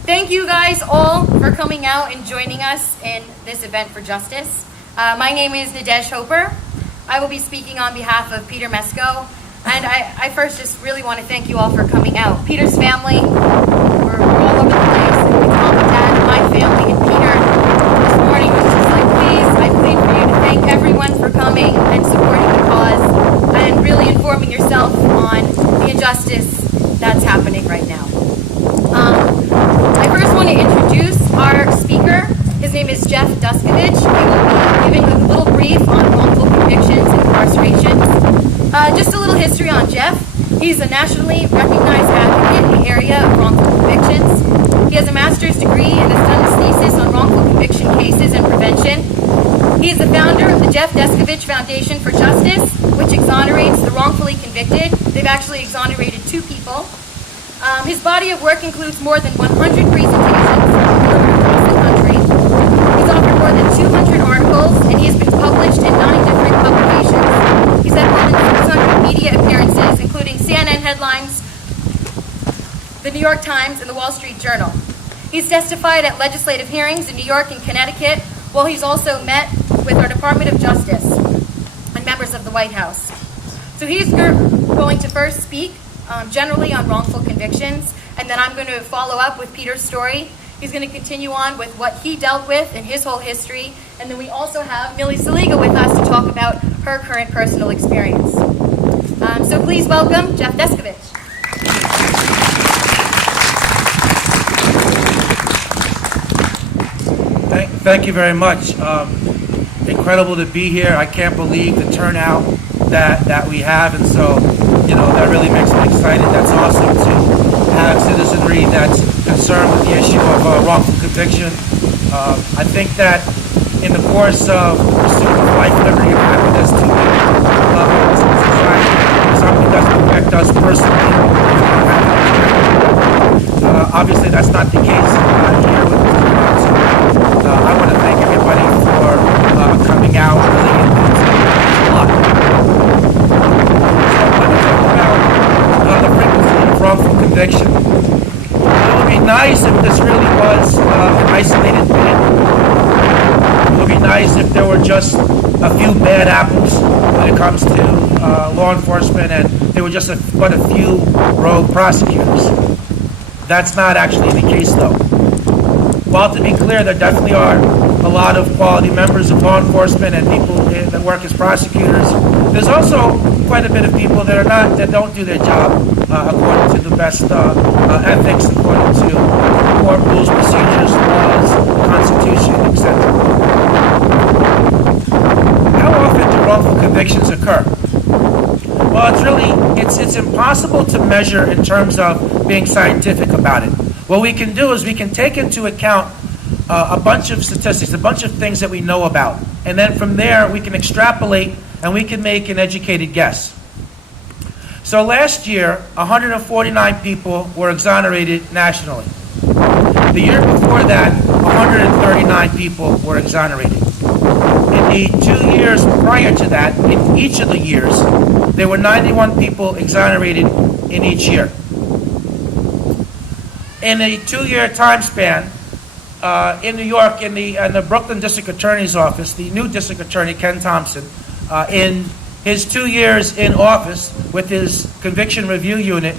Thank you guys all for coming out and joining us in this event for justice. My name is Nadege Hoeper. I will be speaking on behalf of Peter Mesko. And I first just really want to thank you all for coming out. Peter's family, we're all over the place. It's mom and dad and my family. And Peter this morning was just like, please, I plead for you to thank everyone for coming and supporting the cause and really informing yourself on the injustice that's happening right now. I first want to introduce our speaker. His name is Deskovic. He will be giving a little brief on wrongful convictions and incarcerations. Just a little history on Jeff. He's a nationally recognized advocate in the area of wrongful convictions. He has a master's degree and has done his thesis on wrongful conviction cases and prevention. He is the founder of the Jeff Deskovic Foundation for Justice, which exonerates the wrongfully convicted. They've actually exonerated 2 people. His body of work includes more than 100 presentations across the country. He's authored more than 200 articles, and he has been published in 9 different publications. He's had more than 600 media appearances, including CNN headlines, the New York Times, and the Wall Street Journal. He's testified at legislative hearings in New York and Connecticut, while he's also met with our Department of Justice and members of the White House. So he's going to first speak generally on wrongful convictions, and then I'm going to follow up with Peter's story. He's going to continue on with what he dealt with in his whole history, and then we also have Millie Saliga with us to talk about her current personal experience. So please welcome Jeff Deskovic. Thank you very much. Incredible to be here. I can't believe the turnout that we have, and so that really makes me excited. That's awesome to have citizenry that's concerned with the issue of wrongful conviction. I think that in the course of pursuit of life, liberty, and happiness to society, something doesn't affect us personally. Obviously, that's not the case here with Mr. Johnson. I want to thank everybody for coming out. Really, it's a lot. The frequency of wrongful conviction. It would be nice if this really was an isolated thing. It would be nice if there were just a few bad apples when it comes to law enforcement, and there were just but a few rogue prosecutors. That's not actually the case, though. While to be clear, there definitely are a lot of quality members of law enforcement and people that work as prosecutors. There's also quite a bit of people that don't do their job according to the best ethics, according to court rules, procedures, laws, Constitution, etc. How often do wrongful convictions occur? Well, it's impossible to measure in terms of being scientific about it. What we can do is we can take into account a bunch of statistics, a bunch of things that we know about, and then from there we can extrapolate and we can make an educated guess. So last year, 149 people were exonerated nationally. The year before that, 139 people were exonerated. In the 2 years prior to that, in each of the years, there were 91 people exonerated in each year. In a 2-year time span, in New York, in the Brooklyn District Attorney's Office, the new District Attorney, Ken Thompson, in his 2 years in office with his conviction review unit,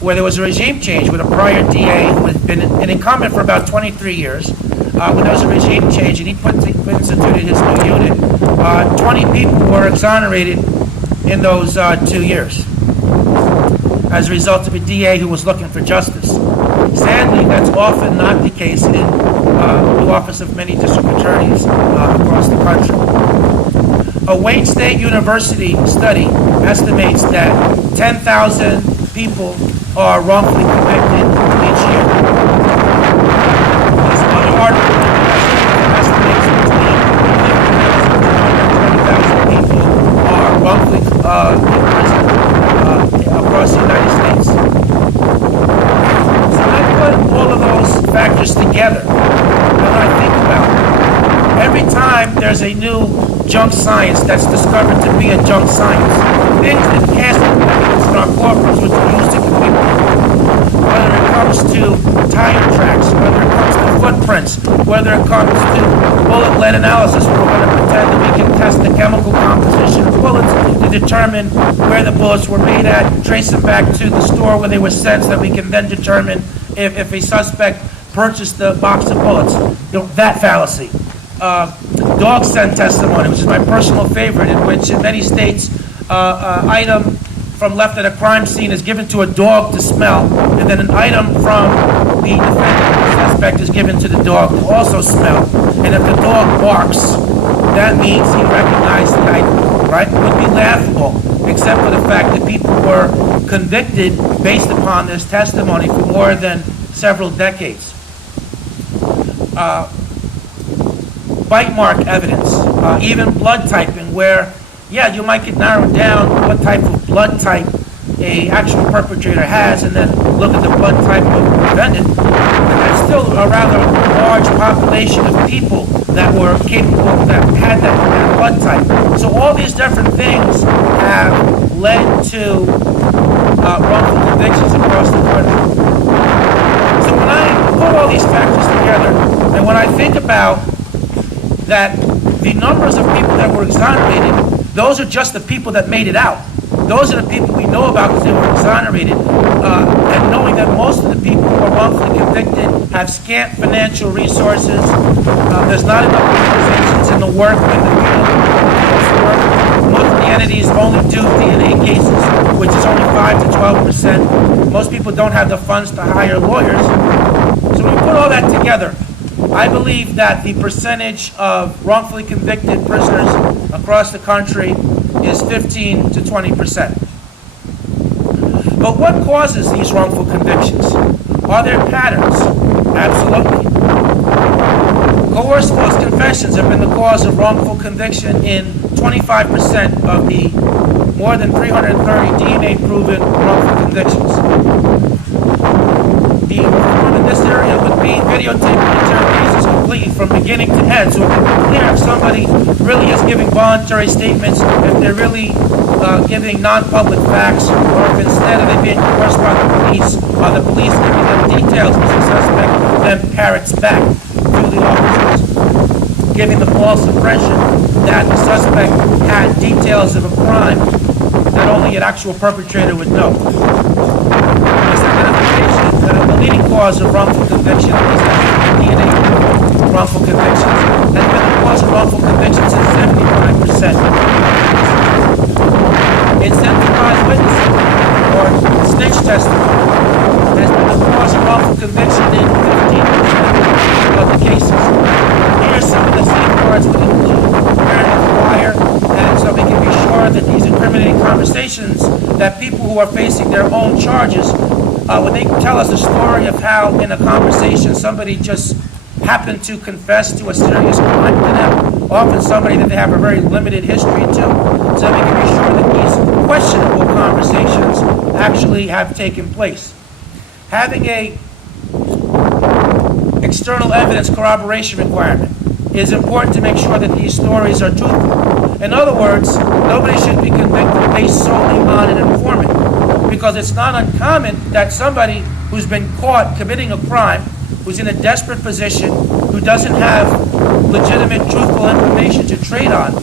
where there was a regime change with a prior DA who had been an incumbent for about 23 years, when there was a regime change and he instituted his new unit, 20 people were exonerated in those 2 years as a result of a DA who was looking for justice. Sadly, that's often not the case in the office of many district attorneys across the country. A Wayne State University study estimates that 10,000 people are wrongfully convicted each year. This other article estimates between 50,000 and 220,000 people are wrongfully imprisoned across the United States. So I put all of those factors together, and when I think about it, every time there's a new junk science that's discovered to be a junk science, things that cast evidence in our courtrooms which are used to convict people, whether it comes to tire whether it comes to bullet lead analysis, where we're going to pretend that we can test the chemical composition of bullets to determine where the bullets were made at, trace them back to the store where they were sent, so that we can then determine if a suspect purchased the box of bullets. That fallacy. Dog scent testimony, which is my personal favorite, in which in many states, item from left at a crime scene is given to a dog to smell, and then an item from the defendant, the suspect, is given to the dog to also smell. And if the dog barks, that means he recognized the item, right? It would be laughable, except for the fact that people were convicted based upon this testimony for more than several decades. Bite mark evidence, even blood typing, where you might get narrowed down what type of blood type a actual perpetrator has, and then look at the blood type of the defendant. But there's still a rather large population of people that were capable, that had that blood type. So all these different things have led to wrongful convictions across the country. So when I put all these factors together, and when I think about that the numbers of people that were exonerated, those are just the people that made it out. Those are the people we know about because they were exonerated. And knowing that most of the people who are wrongfully convicted have scant financial resources, there's not enough organizations in the work in the field. Most of the entities only do DNA cases, which is only 5 to 12%. Most people don't have the funds to hire lawyers. So when we put all that together, I believe that the percentage of wrongfully convicted prisoners across the country is 15 to 20%. But what causes these wrongful convictions? Are there patterns? Absolutely. Coerced false confessions have been the cause of wrongful conviction in 25% of the more than 330 DNA-proven wrongful convictions. The reform in this area would be videotaping interrogations completely from beginning to end, so it can be clear if somebody really is giving voluntary statements, if they're really giving non-public facts, or if instead of they being coerced by the police, or the police giving them details which the suspect then parrots back to the officers, giving the false impression that the suspect had details of a crime that only an actual perpetrator would know. The leading cause of wrongful conviction, at least DNA wrongful convictions, has been the cause of wrongful convictions in 75%. Incentivized witnessing, or snitch testimony, has been the cause of wrongful conviction in 15% of the cases. Here are some of the safeguards would include wearing a wire, and so we can be sure that these incriminating conversations, that people who are facing their own charges, when they tell us a story of how in a conversation somebody just happened to confess to a serious crime to them, often somebody that they have a very limited history to, so we can be sure that these questionable conversations actually have taken place. Having a external evidence corroboration requirement is important to make sure that these stories are truthful. In other words, nobody should be convicted based solely on an informant, because it's not uncommon that somebody who's been caught committing a crime, who's in a desperate position, who doesn't have legitimate, truthful information to trade on,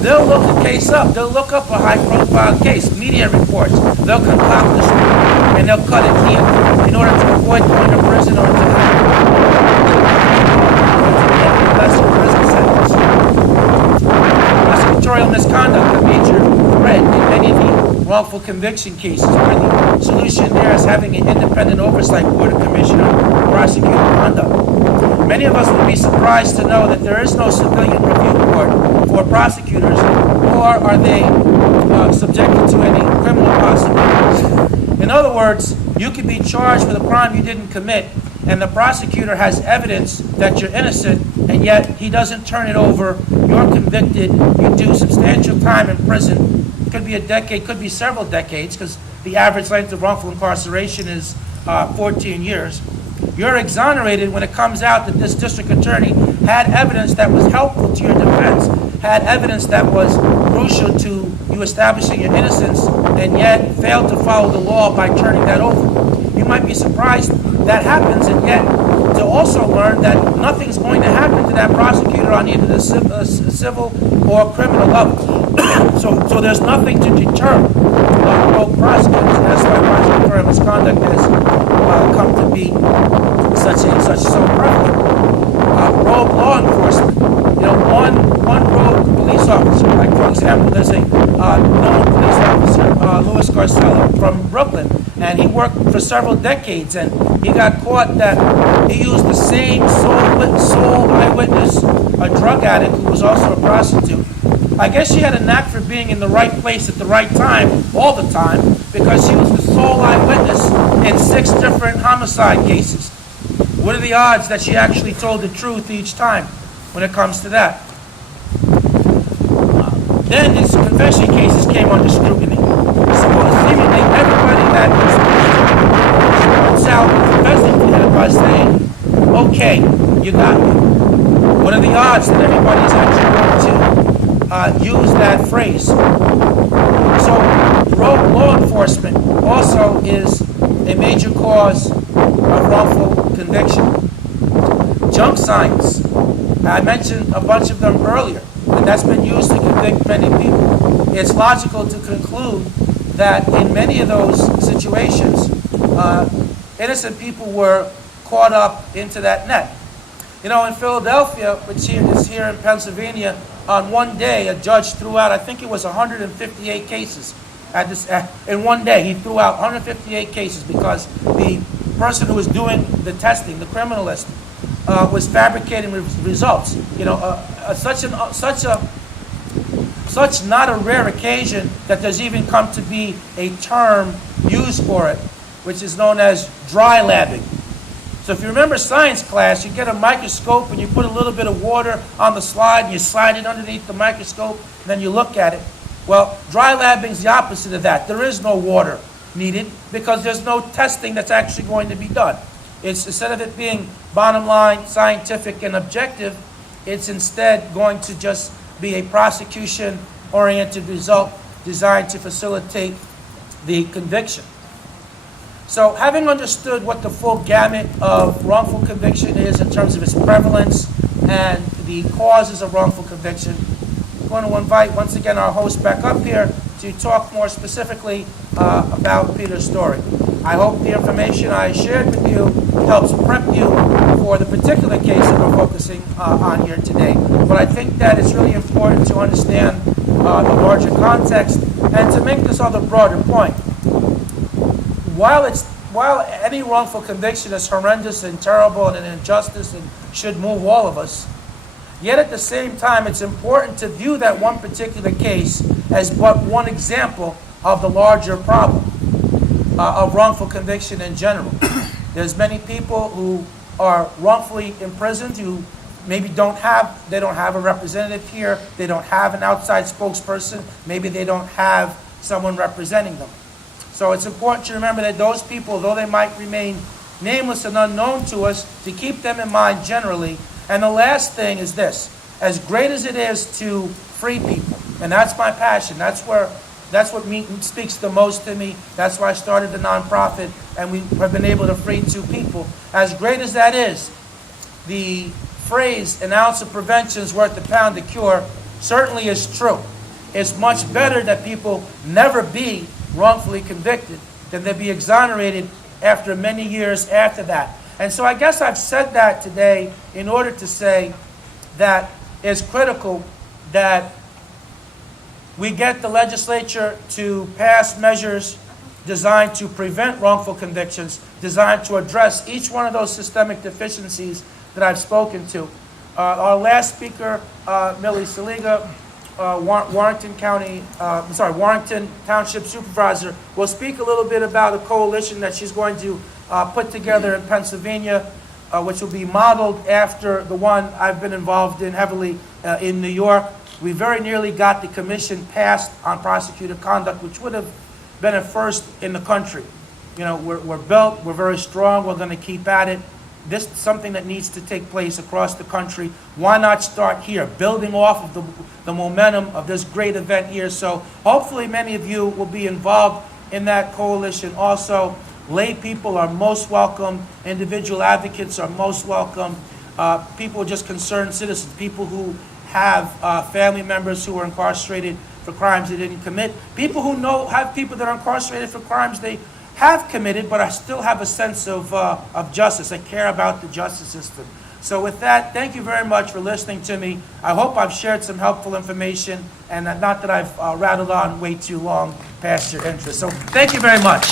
they'll look the case up. They'll look up a high-profile case, media reports. They'll concoct the story, and they'll cut it neat in order to avoid going to prison or to get a lesser prison sentence. Prosecutorial misconduct, a major thread in many of the wrongful conviction cases, where the solution there is having an independent oversight board, a commission on prosecutor conduct. Many of us would be surprised to know that there is no civilian review board for prosecutors, nor are they subjected to any criminal possibilities. In other words, you can be charged with a crime you didn't commit, and the prosecutor has evidence that you're innocent, and yet he doesn't turn it over. You're convicted. You do substantial time in prison. Could be a decade, could be several decades, because the average length of wrongful incarceration is 14 years. You're exonerated when it comes out that this district attorney had evidence that was helpful to your defense, had evidence that was crucial to you establishing your innocence, and yet failed to follow the law by turning that over. You might be surprised that happens, and yet to to also learn that nothing's going to happen to that prosecutor on either the civil or criminal level. So there's nothing to deter rogue prosecutors, and that's why prosecutorial misconduct has come to be such so prevalent. Rogue law enforcement. One rogue police officer, like for example, there's a known police officer, Louis Garcella from Brooklyn, and he worked for several decades, and he got caught that he used the same sole eyewitness, a drug addict who was also a prostitute. I guess she had a knack for being in the right place at the right time, all the time, because she was the sole eyewitness in 6 different homicide cases. What are the odds that she actually told the truth each time when it comes to that? Then his confession cases came under scrutiny. So seemingly everybody that was out investigated by saying, okay, you got me. What are the odds that everybody's actually going to use that phrase? So rogue law enforcement also is a major cause of wrongful conviction. Junk science. I mentioned a bunch of them earlier, and that's been used to convict many people. It's logical to conclude that in many of those situations, innocent people were caught up into that net. In Philadelphia, which is here in Pennsylvania, on one day, a judge threw out, I think it was 158 cases. In one day, he threw out 158 cases because the person who was doing the testing, the criminalist, was fabricating results. Such not a rare occasion that there's even come to be a term used for it, which is known as dry labbing. So if you remember science class, you get a microscope and you put a little bit of water on the slide and you slide it underneath the microscope and then you look at it. Well, dry labbing is the opposite of that. There is no water needed because there's no testing that's actually going to be done. It's, instead of it being bottom line, scientific, and objective, it's instead going to just be a prosecution-oriented result designed to facilitate the conviction. So having understood what the full gamut of wrongful conviction is in terms of its prevalence and the causes of wrongful conviction, I'm going to invite once again our host back up here to talk more specifically about Peter's story. I hope the information I shared with you helps prep you for the particular case that we're focusing on here today. But I think that it's really important to understand the larger context and to make this other broader point. While any wrongful conviction is horrendous and terrible and an injustice and should move all of us, yet at the same time it's important to view that one particular case as but one example of the larger problem of wrongful conviction in general. There's many people who are wrongfully imprisoned who maybe don't have a representative here, they don't have an outside spokesperson, maybe they don't have someone representing them. So it's important to remember that those people, though they might remain nameless and unknown to us, to keep them in mind generally. And the last thing is this: as great as it is to free people, and that's my passion, that's what speaks the most to me, that's why I started the nonprofit, and we have been able to free 2 people. As great as that is, the phrase, an ounce of prevention is worth a pound of cure, certainly is true. It's much better that people never be wrongfully convicted than they be exonerated after many years after that. And so I guess I've said that today in order to say that it's critical that we get the legislature to pass measures designed to prevent wrongful convictions, designed to address each one of those systemic deficiencies that I've spoken to. Our last speaker, Millie Saliga, Warrington Township Supervisor, will speak a little bit about a coalition that she's going to put together in Pennsylvania, which will be modeled after the one I've been involved in heavily in New York. We very nearly got the commission passed on prosecutor conduct, which would have been a first in the country. We're built, we're very strong, we're going to keep at it. This is something that needs to take place across the country. Why not start here, building off of the momentum of this great event here? So hopefully many of you will be involved in that coalition also. Lay people are most welcome. Individual advocates are most welcome. People just concerned citizens, people who have family members who are incarcerated for crimes they didn't commit. People who have people that are incarcerated for crimes they have committed, but I still have a sense of justice. I care about the justice system. So with that, thank you very much for listening to me. I hope I've shared some helpful information, and not that I've rattled on way too long past your interest. So thank you very much.